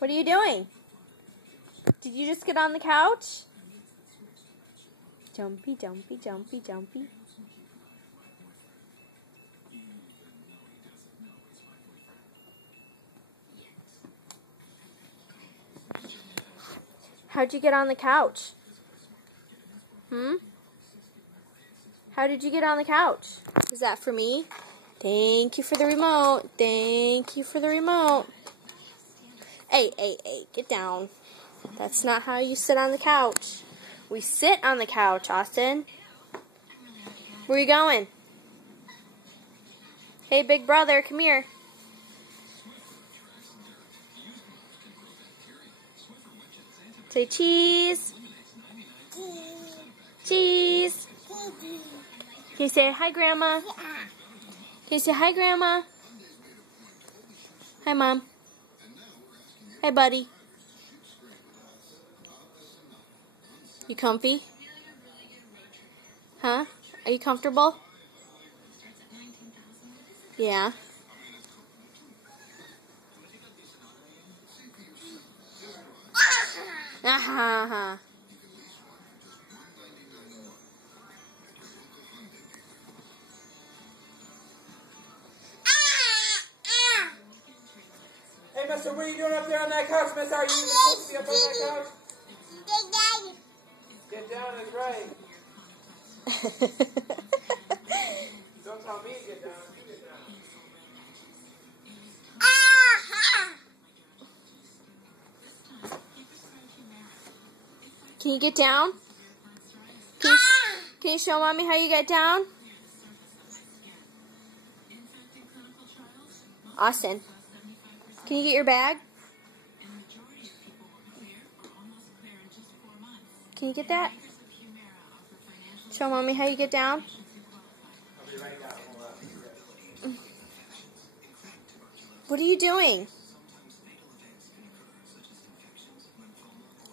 What are you doing? Did you just get on the couch? Jumpy, jumpy, jumpy, jumpy. How'd you get on the couch? How did you get on the couch? Is that for me? Thank you for the remote. Thank you for the remote. Hey, get down. That's not how you sit on the couch. We sit on the couch, Austin. Where are you going? Hey, big brother, come here. Say cheese. Cheese. Can you say hi, Grandma? Can you say hi, Grandma? Hi, Mom. Hi, buddy. You comfy? Huh? Are you comfortable? Yeah. Ah-ha-ha. Hey, mister, what are you doing up there on that couch, mister? Are you even supposed to be up on that couch? Get down is right. Don't tell me to get down. You get down. Can you get down? Can you show Mommy how you get down? Austin, can you get your bag? Can you get that? Show Mommy how you get down. I'll be right down. Hold up. What are you doing?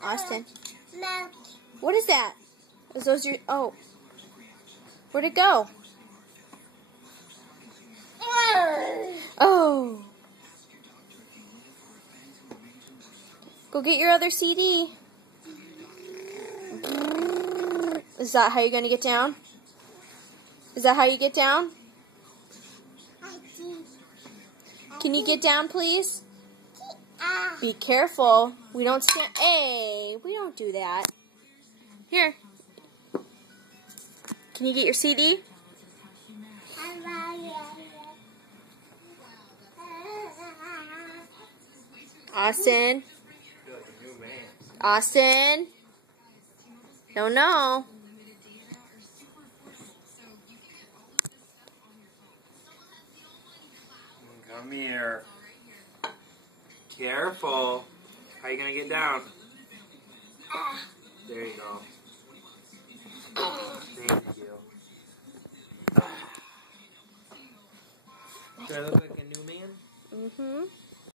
Austin. No. What is that? Is those your... Oh. Where'd it go? Oh. Go get your other CD. Is that how you're going to get down? Is that how you get down? Can you get down, please? Be careful. We don't stand... Hey, we don't do that. Here. Can you get your CD? Austin. Austin. No. Come here. Careful. How are you going to get down?